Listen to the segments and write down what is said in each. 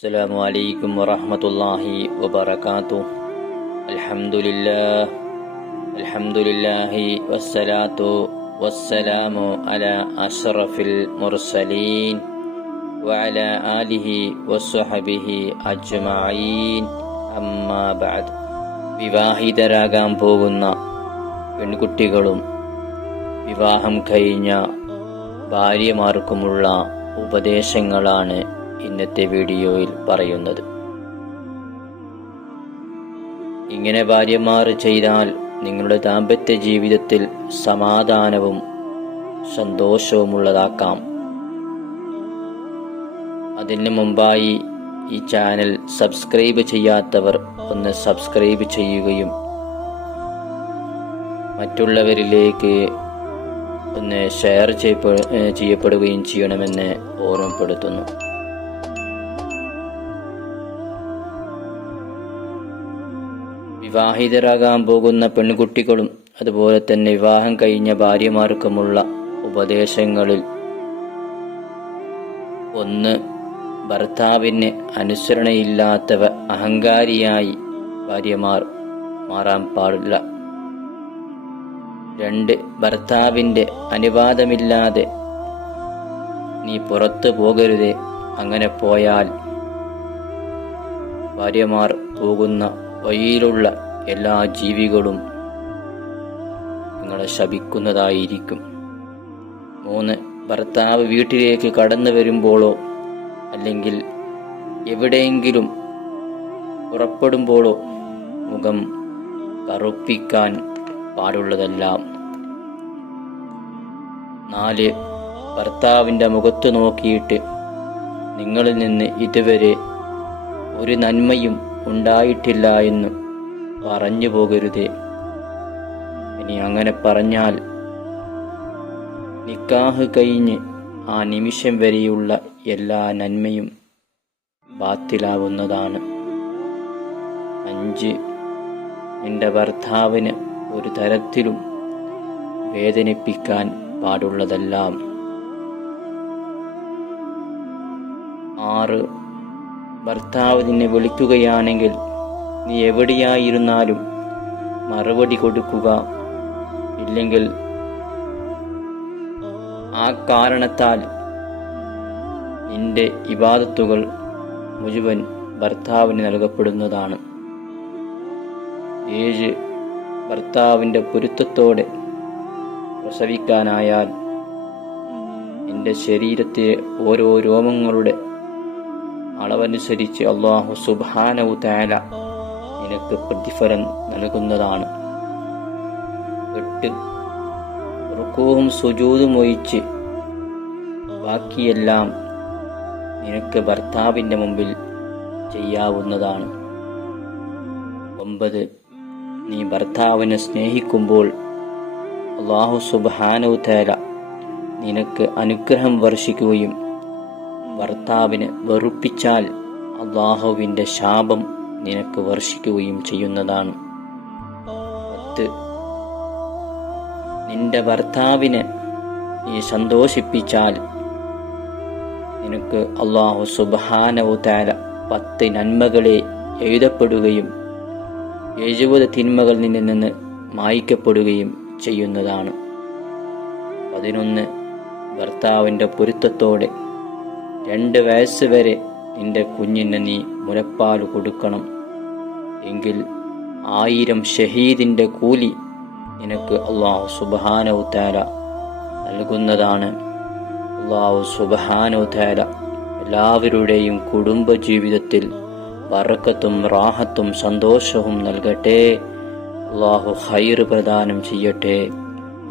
السلام عليكم ورحمة الله وبركاته الحمد لله الحمد لله والصلاة والسلام على أشرف المرسلين وعلى آله وصحبه أجمعين أما بعد വിവാഹിതരാകാൻ പോകുന്ന പെൺകുട്ടികളും വിവാഹം കഴിഞ്ഞ ഭാര്യമാർക്കുമുള്ള ഉപദേശങ്ങളാണ് ഇന്നത്തെ വീഡിയോയിൽ പറയുന്നത്. ഇങ്ങനെ ഭാര്യമാർ ചെയ്താൽ നിങ്ങളുടെ ദാമ്പത്യ ജീവിതത്തിൽ സമാധാനവും സന്തോഷവുമുള്ളതാക്കാം. അതിന് മുമ്പായി ഈ ചാനൽ സബ്സ്ക്രൈബ് ചെയ്യാത്തവർ ഒന്ന് സബ്സ്ക്രൈബ് ചെയ്യുകയും മറ്റുള്ളവരിലേക്ക് ഒന്ന് ഷെയർ ചെയ്യപ്പെ- ചെയ്യപ്പെടുകയും ചെയ്യണമെന്ന് ഓർമ്മപ്പെടുത്തുന്നു. വിവാഹിതരാകാൻ പോകുന്ന പെൺകുട്ടികളും അതുപോലെ തന്നെ വിവാഹം കഴിഞ്ഞ ഭാര്യമാർക്കുമുള്ള ഉപദേശങ്ങളിൽ ഒന്ന് ഭർത്താവിന് അനുസരണയില്ലാത്തവ അഹങ്കാരിയായി ഭാര്യമാർ മാറാൻ പാടില്ല. രണ്ട് ഭർത്താവിന്റെ അനുവാദമില്ലാതെ നീ പുറത്തു പോകരുതേ. അങ്ങനെ പോയാൽ ഭാര്യമാർ പോകുന്ന വഴിയിലുള്ള എല്ലാ ജീവികളും നിങ്ങളെ ശപിക്കുന്നതായിരിക്കും. മൂന്ന് ഭർത്താവ് വീട്ടിലേക്ക് കടന്നു വരുമ്പോഴോ അല്ലെങ്കിൽ എവിടെയെങ്കിലും പുറപ്പെടുമ്പോഴോ മുഖം കറുപ്പിക്കാൻ പാടുള്ളതല്ല. നാല് ഭർത്താവിന്റെ മുഖത്ത് നോക്കിയിട്ട് നിങ്ങളിൽ നിന്ന് ഇതുവരെ ഒരു നന്മയും ഉണ്ടായിട്ടില്ല എന്ന് പറഞ്ഞു പോകരുതേ. ഇനി അങ്ങനെ പറഞ്ഞാൽ നിക്കാഹ് കഴിഞ്ഞ് ആ നിമിഷം വരെയുള്ള എല്ലാ നന്മയും ബാത്തിലാവുന്നതാണ്. അഞ്ച് എന്റെ ഭർത്താവിന് ഒരു തരത്തിലും വേദനിപ്പിക്കാൻ പാടുള്ളതെല്ലാം. ആറ് ഭർത്താവ് നിന്നെ വിളിക്കുകയാണെങ്കിൽ നീ എവിടെയായിരുന്നാലും മറുപടി കൊടുക്കുക. ഇല്ലെങ്കിൽ ആ കാരണത്താൽ നിന്റെ ഇബാദത്തുകൾ മുഴുവൻ ഭർത്താവിന് നൽകപ്പെടുന്നതാണ്. ഏഴ് ഭർത്താവിന്റെ പൊരുത്തത്തോടെ പ്രസവിക്കാനായാൽ എന്റെ ശരീരത്തിലെ ഓരോ രോമങ്ങളുടെ അളവനുസരിച്ച് അള്ളാഹു സുബാനവു താല നിനക്ക് പ്രതിഫലം നൽകുന്നതാണ്. എട്ട് റുക്കവും സുജൂതും ഒഴിച്ച് ബാക്കിയെല്ലാം നിനക്ക് ഭർത്താവിന്റെ മുമ്പിൽ ചെയ്യാവുന്നതാണ്. ഒമ്പത് നീ ഭർത്താവിനെ സ്നേഹിക്കുമ്പോൾ അള്ളാഹു സുബാനവു താല നിനക്ക് അനുഗ്രഹം വർഷിക്കുകയും ഭർത്താവിനെ വെറുപ്പിച്ചാൽ അള്ളാഹുവിന്റെ ശാപം നിനക്ക് വർഷിക്കുകയും ചെയ്യുന്നതാണ്. പത്ത്. നിന്റെ ഭർത്താവിനെ നീ സന്തോഷിപ്പിച്ചാൽ നിനക്ക് അള്ളാഹു സുബാനവു താര പത്ത് നന്മകളെ എഴുതപ്പെടുകയും എഴുപത് തിന്മകൾ നിന്നിൽ നിന്ന് മായ്ക്കപ്പെടുകയും ചെയ്യുന്നതാണ്. പതിനൊന്ന്. ഭർത്താവിന്റെ പൊരുത്തത്തോടെ രണ്ട് വയസ്സ് വരെ നിന്റെ കുഞ്ഞിന് നീ മുലപ്പാൽ കൊടുക്കണം. എങ്കിൽ ആയിരം ഷഹീദിന്റെ കൂലി നിനക്ക് അള്ളാഹു സുബാനവു താര നൽകുന്നതാണ്. അള്ളാഹു സുബാനവു താര എല്ലാവരുടെയും കുടുംബ ജീവിതത്തിൽ വറക്കത്തും റാഹത്തും സന്തോഷവും നൽകട്ടെ. അള്ളാഹു ഹൈർ പ്രദാനം ചെയ്യട്ടെ.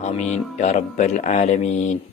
അമീൻ യാ റബ്ബൽ ആലമീൻ.